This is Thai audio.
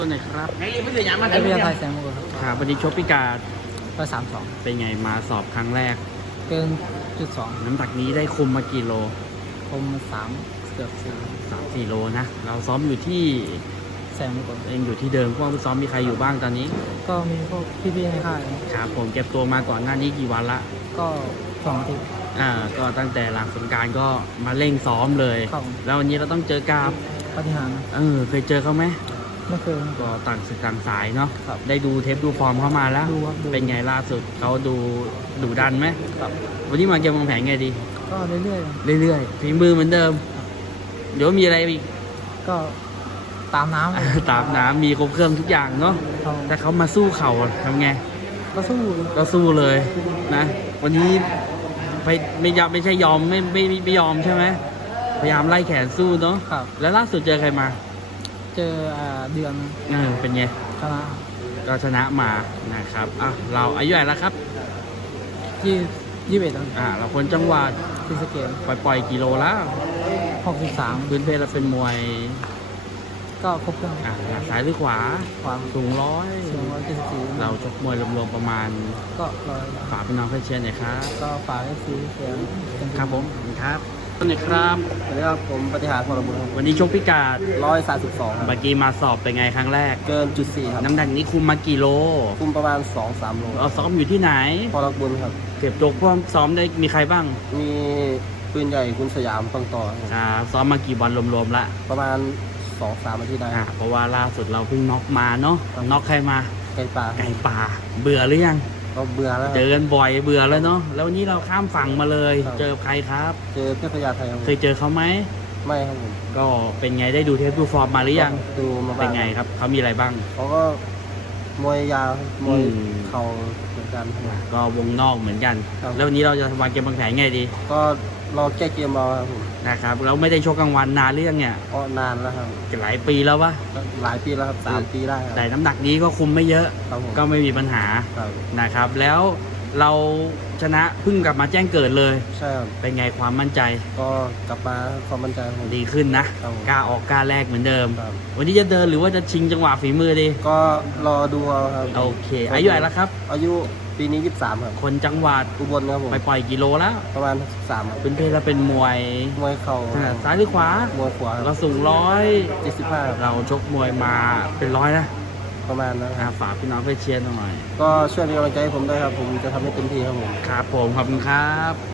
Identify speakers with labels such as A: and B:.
A: ต้นไหนครับ
B: ไอ้เบียร์ไทยแสงมงคล
A: ครับวันนี้ชกพิการ
B: 132
A: เป็นไงมาสอบครั้งแรก
B: เกินจุด2
A: น้ำหนักนี้ได้คุมมากี่โล
B: ผม3เกือบ
A: 3-4 โลนะ เราซ้อมอยู่ที่
B: 4แสงมงคล
A: เองอยู่ที่เดิมพวกซ้อมมีใครอยู่บ้างตอนนี้
B: ก็มีพวกพี่ๆในค่าย
A: ครับผมเก็บตัวมาก่อนหน้านี้กี่วันละ
B: ก็2อาทิตย์
A: ก็ตั้งแต่หลังสงกรานต์ก็มาเร่งซ้อมเลย
B: ครับ
A: แล้ววันนี้เราต้องเจอกับ
B: ปฏิหารย์
A: เคยเจอเขาไหม
B: ไม่เคย
A: ก็ต่างศึกต่างสายเนาะ
B: ครับ
A: ได้ดูเทปดูฟอร์มเข้ามาแล้ว
B: ดูครับดู
A: เป็นไงล่าสุดเขาดูดุดันไหม
B: ครับ
A: วันนี้มาเกมวางแผนไงดี
B: ก็เรื่อย
A: เรื่อยๆฝีมือเหมือนเดิม เดี๋ยวมีอะไรอีก
B: ๆก็ตามน้ำ
A: ตามน้ำมีครบเครื่องทุกอย่างเนาะ
B: ครับ
A: แต่เขามาสู้เข่าอะทำไง
B: ก็สู้
A: ก็สู้เลยนะ วันนี้ไม่ใช่ยอมไม่ยอมใช่ไหมพยายามไล่แขนสู้เนาะ
B: ครับ
A: แล้วล่าสุดเจอใครมา
B: เจอเดือน
A: เป็นไง
B: ชนะ
A: ก็ชนะมานะครับเราอายุเท่าไหร่แล้วครับ
B: 21แล้ว
A: เราคนจังหวัด
B: ซีสะเกต
A: ปล่อยกิโลแล้ว
B: 63
A: พื้นเพเราเป็นมวย
B: ก็ครบเครื่อง
A: ซ้ายหรือขวา
B: ความ
A: สูง
B: 174
A: เราชกมวยรวมๆประมาณ
B: ก็ร้อย
A: ฝากพี่น้องเพื่อนเชียร์หน่อยครับ
B: ก็ฝากให้ซื้อเสียง
A: ครับผมครับต้นไหนครับ
B: สวัสดีครับผมปฏิหารพลบุญ
A: วันนี้ชกพิกัด
B: 132
A: เมื่อกี้มาสอบเป็นไงครั้งแรก
B: เกินจุด4ครับ
A: น้ำหนักนี้คุมมากี่โล
B: คุมประมาณ 2-3 โล
A: เราซ้อมอยู่ที่ไหน
B: พลบุญครับ
A: เก็บตัวพวกซ้อมได้มีใครบ้าง
B: มีปืนใหญ่คุณสยามฟังต่อครับ
A: ซ้อมมากี่วันรวมๆละ
B: ประมาณ 2-3 อาทิตย์ได้ครับ
A: เพราะว่าล่าสุดเราเพิ่งน็อกมาเนาะ
B: ครับ
A: น็อกใครมา
B: ไก่ป่า
A: ไก่ป่าเบื่อหรือยัง
B: ก็เบื่อแล้วค
A: เจ
B: รับ
A: อกันบ่อยเบื่อแล้วเนาะแล้ววันนี้เราข้ามฝั่งมาเลย
B: ครับ
A: เจอใครครับ
B: เจอเพชรพญาไทยครับ
A: เคยเจอเขาไหม
B: ไม่ครับผม
A: ก็เป็นไงได้ดูเทปดูฟอร์มมาหรือยัง
B: ดูมา
A: เป็
B: บ้าน ง
A: ไงครับเขามีอะไรบ้าง
B: เขาก็มวยยาวครับมวย
A: อืม
B: เข่าเหมือนกันครับ
A: ก็วงนอกเหมือนกัน
B: ครับ
A: แล้ววันนี้เราจะวางเกมวางแผนไงดี
B: ก็รอแก้เกมเอาครับผม
A: นะครับเราไม่ได้ชกกลางวันนานหรือยังเนี่ย
B: ก็นานแล้วครับ
A: หลายปีแล้ววะ
B: ก็หลายปีแล้วครับ3 ปีได้ครับ
A: แต่น้ำหนักนี้ก็คุมไม่เยอะ
B: ครับผม
A: ก็ไม่มีปัญหา
B: ครับ
A: นะครับ แล้วเราชนะเพิ่งกลับมาแจ้งเกิดเลย
B: ใช่ครับ
A: เป็นไงความมั่นใจ
B: ก็กลับมาความมั่นใจของผม
A: ดีขึ้นนะ
B: ครับผม
A: กล้าออกกล้าแรกเหมือนเดิม
B: ครับ
A: วันนี้จะเดินหรือว่าจะชิงจังหวะฝีมือดี
B: ก็รอดูเอาครับ
A: โอเค อายุเท่าไหร่แล้วครับ
B: อายุปีนี้ 23 ครับ
A: คนจังหวัด
B: อุบลครับผม
A: ไปปล่อยกิโลแล้ว
B: ประมาณ13ครับ
A: เป็นเพศเราเป็นมวย
B: มวยเข่า
A: ซ้ายหรือขวา
B: มวยขวา
A: เราสูง
B: 75ครับ
A: เราชกมวยมาเป็นร้อยนะ
B: ประมาณนั้นครับ
A: ฝากพี่น้องเพื่อนเชียร์หน่อย
B: ก็ช่วยเป็นกำลังใจให้ผมด้วยครับ ผมจะทำให้เต็มที่ครับผม
A: ครับผมขอบคุณครับ